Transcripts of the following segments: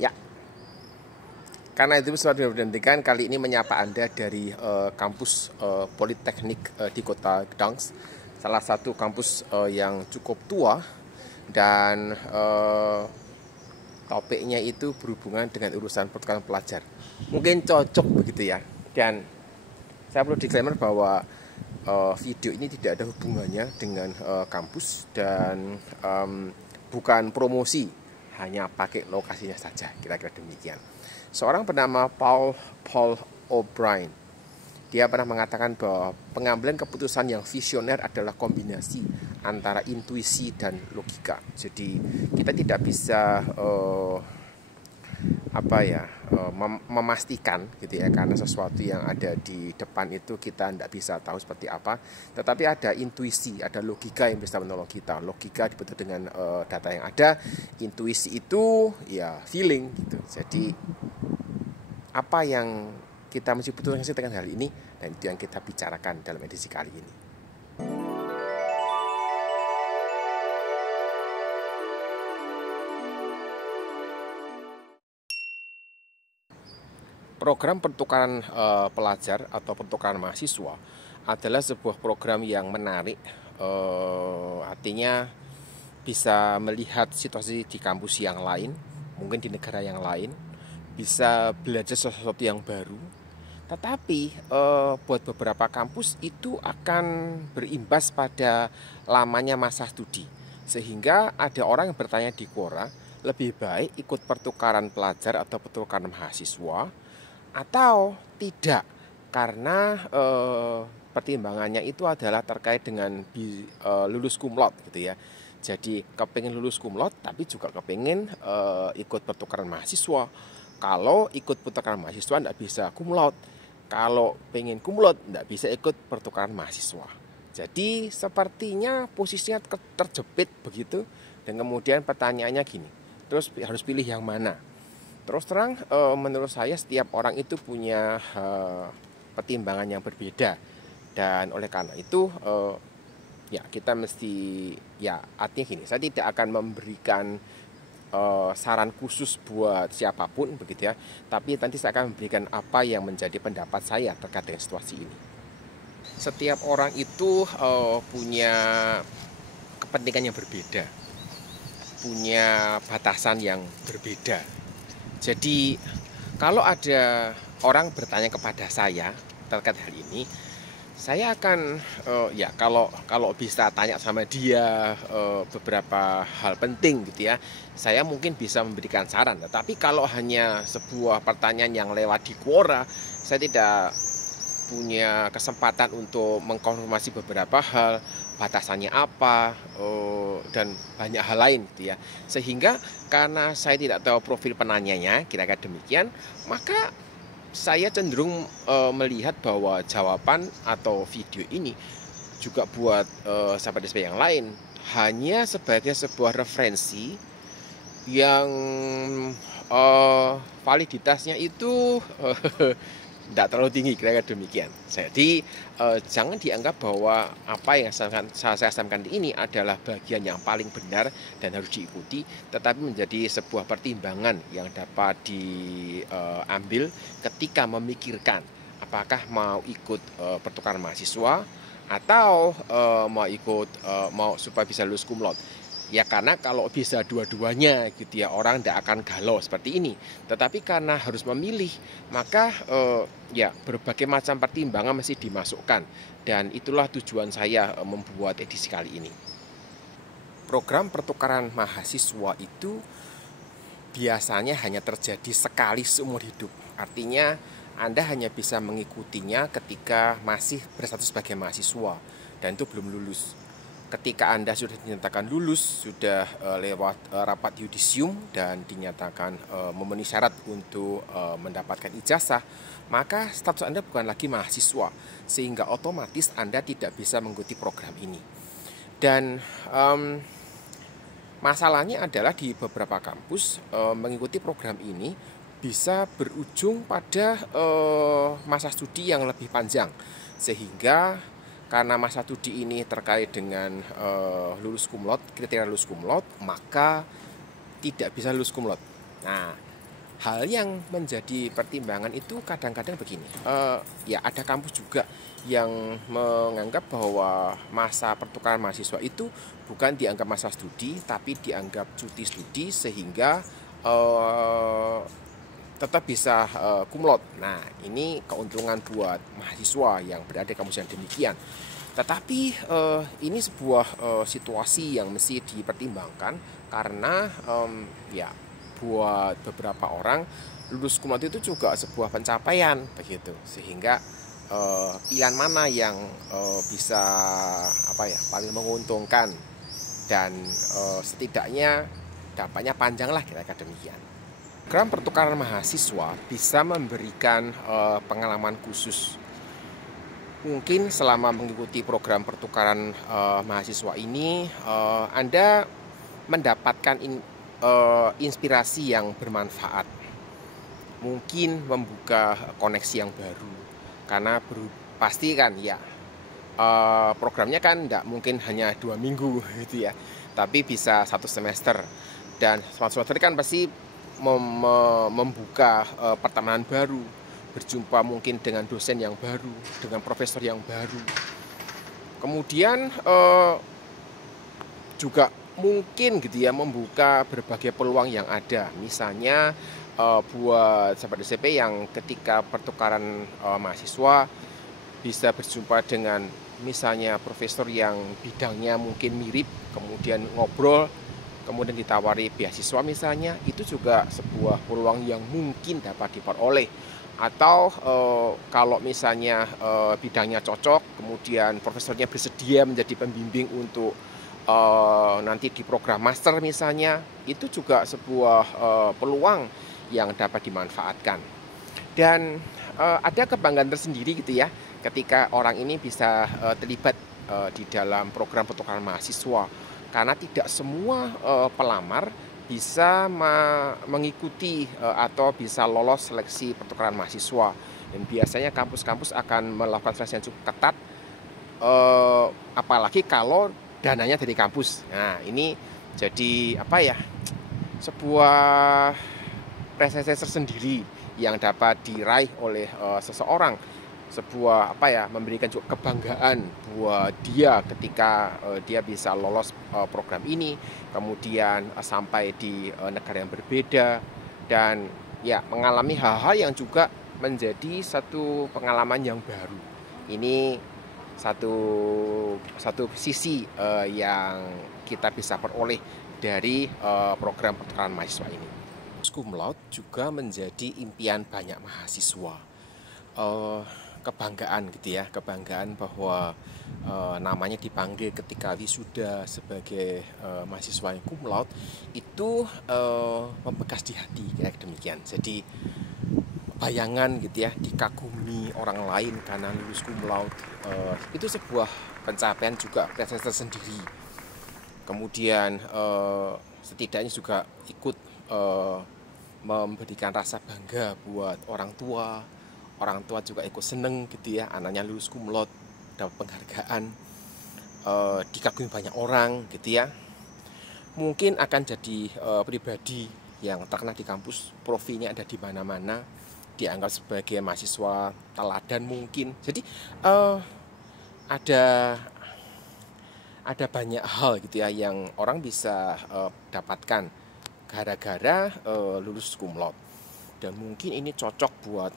Ya, karena itu sudah dihentikan, kali ini menyapa Anda dari kampus Politeknik di Kota Gdańsk, salah satu kampus yang cukup tua dan topiknya itu berhubungan dengan urusan pertukaran pelajar. Mungkin cocok begitu ya. Dan saya perlu disclaimer bahwa video ini tidak ada hubungannya dengan kampus dan bukan promosi, hanya pakai lokasinya saja, kira-kira demikian. Seorang bernama Paul O'Brien, dia pernah mengatakan bahwa pengambilan keputusan yang visioner adalah kombinasi antara intuisi dan logika. Jadi kita tidak bisa memastikan gitu ya, karena sesuatu yang ada di depan itu kita tidak bisa tahu seperti apa, tetapi ada intuisi, ada logika yang bisa menolong kita. Logika dibentuk dengan data yang ada, intuisi itu ya feeling gitu. Jadi apa yang kita mesti putuskan dengan hal ini, dan itu yang kita bicarakan dalam edisi kali ini. Program pertukaran pelajar atau pertukaran mahasiswa adalah sebuah program yang menarik, artinya bisa melihat situasi di kampus yang lain, mungkin di negara yang lain, bisa belajar sesuatu yang baru. Tetapi buat beberapa kampus itu akan berimbas pada lamanya masa studi, sehingga ada orang yang bertanya di Quora, lebih baik ikut pertukaran pelajar atau pertukaran mahasiswa atau tidak, karena pertimbangannya itu adalah terkait dengan lulus cum laude gitu ya. Jadi kepengen lulus cum laude tapi juga kepengen ikut pertukaran mahasiswa. Kalau ikut pertukaran mahasiswa tidak bisa cum laude, kalau pengen cum laude tidak bisa ikut pertukaran mahasiswa. Jadi sepertinya posisinya terjepit begitu, dan kemudian pertanyaannya gini, terus harus pilih yang mana? Terus terang, menurut saya setiap orang itu punya pertimbangan yang berbeda, dan oleh karena itu ya kita mesti, ya artinya gini, saya tidak akan memberikan saran khusus buat siapapun begitu ya, tapi nanti saya akan memberikan apa yang menjadi pendapat saya terkait dengan situasi ini. Setiap orang itu punya kepentingan yang berbeda, punya batasan yang berbeda. Jadi kalau ada orang bertanya kepada saya terkait hal ini, saya akan ya kalau bisa tanya sama dia beberapa hal penting gitu ya, saya mungkin bisa memberikan saran. Tetapi kalau hanya sebuah pertanyaan yang lewat di Quora, saya tidak punya kesempatan untuk mengkonfirmasi beberapa hal, batasannya apa, dan banyak hal lain gitu ya. Sehingga karena saya tidak tahu profil penanyanya, kira-kira demikian, maka saya cenderung melihat bahwa jawaban atau video ini juga buat sahabat-sahabat yang lain hanya sebagai sebuah referensi yang validitasnya itu tidak terlalu tinggi, kira-kira demikian. Jadi jangan dianggap bahwa apa yang saya sampaikan ini adalah bagian yang paling benar dan harus diikuti, tetapi menjadi sebuah pertimbangan yang dapat diambil ketika memikirkan apakah mau ikut pertukaran mahasiswa atau mau supaya bisa lulus cum laude. Ya karena kalau bisa dua-duanya gitu ya, orang tidak akan galau seperti ini. Tetapi karena harus memilih, maka ya berbagai macam pertimbangan mesti dimasukkan. Dan itulah tujuan saya membuat edisi kali ini. Program pertukaran mahasiswa itu biasanya hanya terjadi sekali seumur hidup. Artinya Anda hanya bisa mengikutinya ketika masih berstatus sebagai mahasiswa dan itu belum lulus. Ketika Anda sudah dinyatakan lulus, sudah lewat rapat yudisium dan dinyatakan memenuhi syarat untuk mendapatkan ijazah, maka status Anda bukan lagi mahasiswa, sehingga otomatis Anda tidak bisa mengikuti program ini. Dan masalahnya adalah di beberapa kampus mengikuti program ini bisa berujung pada masa studi yang lebih panjang, sehingga karena masa studi ini terkait dengan lulus cum laude, kriteria lulus cum laude, maka tidak bisa lulus cum laude. Nah, Hal yang menjadi pertimbangan itu kadang-kadang begini, ya ada kampus juga yang menganggap bahwa masa pertukaran mahasiswa itu bukan dianggap masa studi, tapi dianggap cuti studi sehingga eh, tetap bisa cum laude. Nah, ini keuntungan buat mahasiswa yang berada di kampus yang demikian. Tetapi ini sebuah situasi yang mesti dipertimbangkan karena ya buat beberapa orang lulus cum laude itu juga sebuah pencapaian begitu, sehingga pilihan mana yang bisa apa ya paling menguntungkan dan setidaknya dampaknya panjang lah kira-kira demikian. Program pertukaran mahasiswa bisa memberikan pengalaman khusus. Mungkin selama mengikuti program pertukaran mahasiswa ini, Anda mendapatkan inspirasi yang bermanfaat. Mungkin membuka koneksi yang baru. Karena pasti kan ya, programnya kan tidak mungkin hanya 2 minggu gitu ya. Tapi bisa 1 semester. Dan semester kan pasti membuka pertemanan baru, berjumpa mungkin dengan dosen yang baru, dengan profesor yang baru. Kemudian juga mungkin gitu ya membuka berbagai peluang yang ada. Misalnya buat sahabat DCP yang ketika pertukaran mahasiswa bisa berjumpa dengan misalnya profesor yang bidangnya mungkin mirip, kemudian ngobrol, kemudian ditawari beasiswa misalnya, itu juga sebuah peluang yang mungkin dapat diperoleh. Atau kalau misalnya bidangnya cocok, kemudian profesornya bersedia menjadi pembimbing untuk nanti di program master misalnya, itu juga sebuah peluang yang dapat dimanfaatkan. Dan ada kebanggaan tersendiri gitu ya, ketika orang ini bisa terlibat di dalam program pertukaran mahasiswa. Karena tidak semua pelamar bisa mengikuti atau bisa lolos seleksi pertukaran mahasiswa. Dan biasanya kampus-kampus akan melakukan seleksi yang cukup ketat, apalagi kalau dananya dari kampus. Nah, ini jadi apa ya, sebuah prestasi tersendiri yang dapat diraih oleh seseorang, sebuah apa ya, memberikan juga kebanggaan buat dia ketika dia bisa lolos program ini, kemudian sampai di negara yang berbeda dan ya mengalami hal-hal yang juga menjadi satu pengalaman yang baru. Ini satu sisi yang kita bisa peroleh dari program pertukaran mahasiswa ini. Cum laude juga menjadi impian banyak mahasiswa. Kebanggaan gitu ya, kebanggaan bahwa namanya dipanggil ketika wisuda sebagai mahasiswa yang cum laude itu membekas di hati, kayak demikian. Jadi bayangan gitu ya, dikagumi orang lain karena lulus cum laude, itu sebuah pencapaian juga, prestasi tersendiri. Kemudian setidaknya juga ikut memberikan rasa bangga buat orang tua. Orang tua juga ikut seneng gitu ya, anaknya lulus cum laude, dapat penghargaan, dikagumi banyak orang gitu ya. Mungkin akan jadi pribadi yang terkenal di kampus, profilnya ada di mana-mana, dianggap sebagai mahasiswa teladan mungkin. Jadi ada banyak hal gitu ya yang orang bisa dapatkan gara-gara lulus cum laude. Dan mungkin ini cocok buat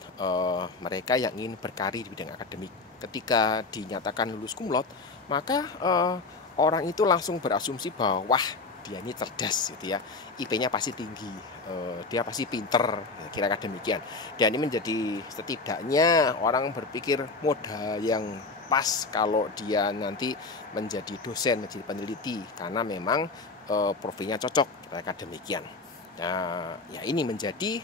mereka yang ingin berkarir di bidang akademik. Ketika dinyatakan lulus cum laude, maka orang itu langsung berasumsi bahwa wah, dia ini cerdas gitu ya, IP-nya pasti tinggi, dia pasti pinter, kira-kira demikian. Dan ini menjadi setidaknya orang berpikir modal yang pas kalau dia nanti menjadi dosen, menjadi peneliti, karena memang profilnya cocok, kira-kira demikian. Nah, ya ini menjadi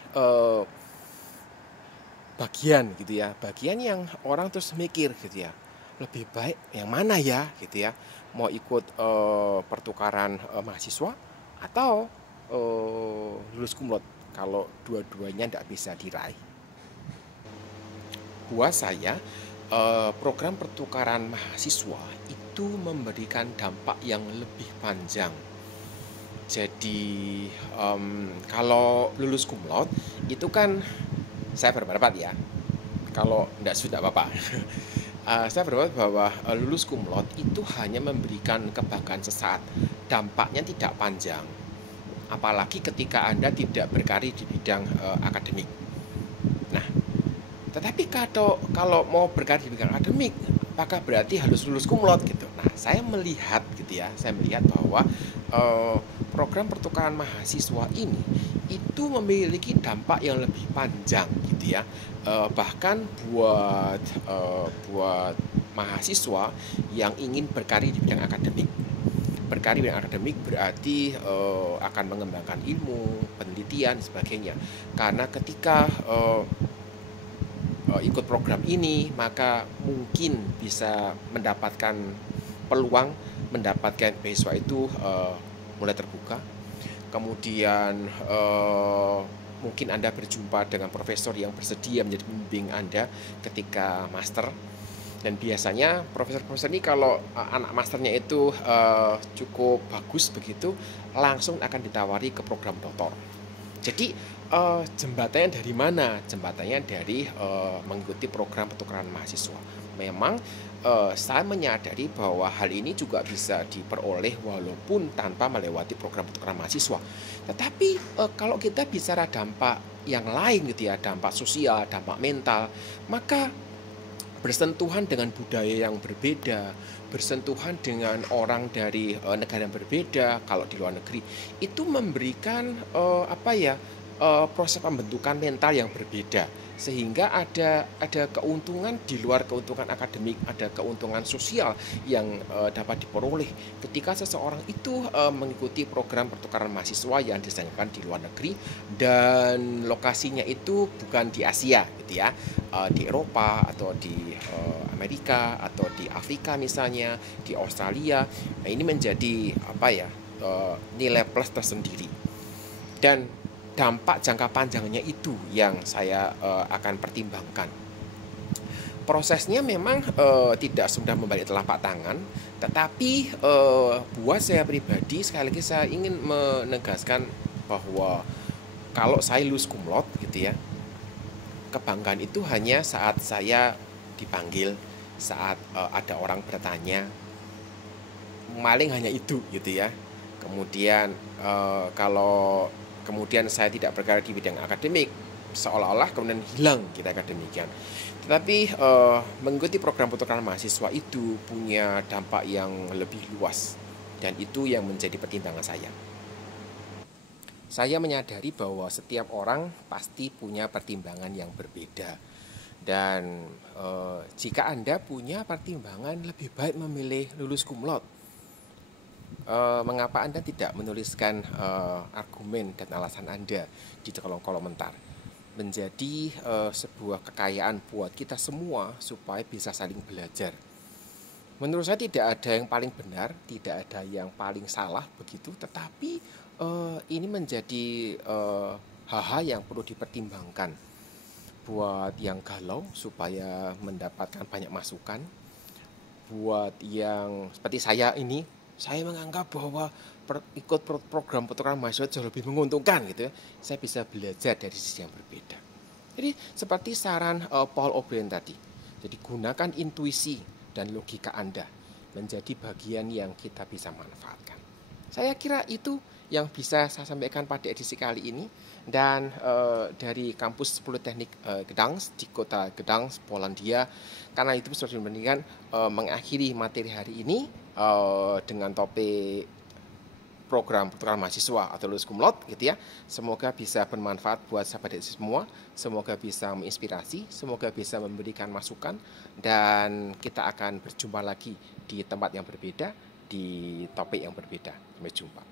bagian gitu ya, bagian yang orang terus mikir gitu ya, lebih baik yang mana ya gitu ya, mau ikut pertukaran mahasiswa atau lulus cum laude kalau dua-duanya tidak bisa diraih. Buat saya program pertukaran mahasiswa itu memberikan dampak yang lebih panjang. Jadi kalau lulus cum laude itu kan saya berpendapat ya, kalau enggak sudah apa-apa. Saya berpendapat bahwa lulus cum laude itu hanya memberikan kebanggaan sesaat, dampaknya tidak panjang. Apalagi ketika Anda tidak berkarir di bidang akademik. Nah, tetapi kalau mau berkarir di bidang akademik, apakah berarti harus lulus cum laude gitu? Nah, saya melihat gitu ya, saya melihat bahwa eh, program pertukaran mahasiswa ini itu memiliki dampak yang lebih panjang gitu ya. Bahkan buat mahasiswa yang ingin berkarir di bidang akademik. Berkarir di bidang akademik berarti akan mengembangkan ilmu, penelitian, dan sebagainya. Karena ketika ikut program ini, maka mungkin bisa mendapatkan peluang mendapatkan beasiswa itu mulai terbuka. Kemudian mungkin Anda berjumpa dengan profesor yang bersedia menjadi pembimbing Anda ketika master. Dan biasanya profesor-profesor ini kalau anak masternya itu cukup bagus begitu, langsung akan ditawari ke program doktor. Jadi jembatannya dari mana? Jembatannya dari mengikuti program pertukaran mahasiswa. Memang saya menyadari bahwa hal ini juga bisa diperoleh walaupun tanpa melewati program pertukaran mahasiswa. Tetapi kalau kita bicara dampak yang lain gitu ya, dampak sosial, dampak mental, maka bersentuhan dengan budaya yang berbeda, bersentuhan dengan orang dari negara yang berbeda, kalau di luar negeri, itu memberikan proses pembentukan mental yang berbeda, sehingga ada keuntungan di luar keuntungan akademik, ada keuntungan sosial yang dapat diperoleh ketika seseorang itu mengikuti program pertukaran mahasiswa yang diselenggarakan di luar negeri dan lokasinya itu bukan di Asia gitu ya, di Eropa atau di Amerika atau di Afrika misalnya, di Australia. Nah, ini menjadi nilai plus tersendiri. Dan dampak jangka panjangnya itu yang saya akan pertimbangkan. Prosesnya memang tidak sudah membalik telapak tangan, tetapi buat saya pribadi, sekali lagi saya ingin menegaskan bahwa kalau saya lulus cum laude gitu ya, kebanggaan itu hanya saat saya dipanggil, saat ada orang bertanya, maling hanya itu gitu ya. Kemudian kalau kemudian saya tidak berkarir di bidang akademik, seolah-olah kemudian hilang kita akademikian. Tetapi mengikuti program pertukaran mahasiswa itu punya dampak yang lebih luas, dan itu yang menjadi pertimbangan saya. Saya menyadari bahwa setiap orang pasti punya pertimbangan yang berbeda. Dan jika Anda punya pertimbangan lebih baik memilih lulus cum laude, mengapa Anda tidak menuliskan argumen dan alasan Anda di kolom komentar? Menjadi sebuah kekayaan buat kita semua supaya bisa saling belajar. Menurut saya tidak ada yang paling benar, tidak ada yang paling salah begitu, tetapi ini menjadi hal-hal yang perlu dipertimbangkan buat yang galau supaya mendapatkan banyak masukan. Buat yang seperti saya ini, saya menganggap bahwa ikut program pertukaran mahasiswa jauh lebih menguntungkan gitu ya. Saya bisa belajar dari sisi yang berbeda. Jadi seperti saran Paul O'Brien tadi. Jadi gunakan intuisi dan logika Anda menjadi bagian yang kita bisa manfaatkan. Saya kira itu yang bisa saya sampaikan pada edisi kali ini. Dan dari kampus Politeknik Gdańsk di kota Gdańsk, Polandia. Karena itu sudah dibandingkan mengakhiri materi hari ini dengan topik program pertukaran mahasiswa atau lulus cum laude gitu ya. Semoga bisa bermanfaat buat sahabat semua, semoga bisa menginspirasi, semoga bisa memberikan masukan, dan kita akan berjumpa lagi di tempat yang berbeda, di topik yang berbeda. Sampai jumpa.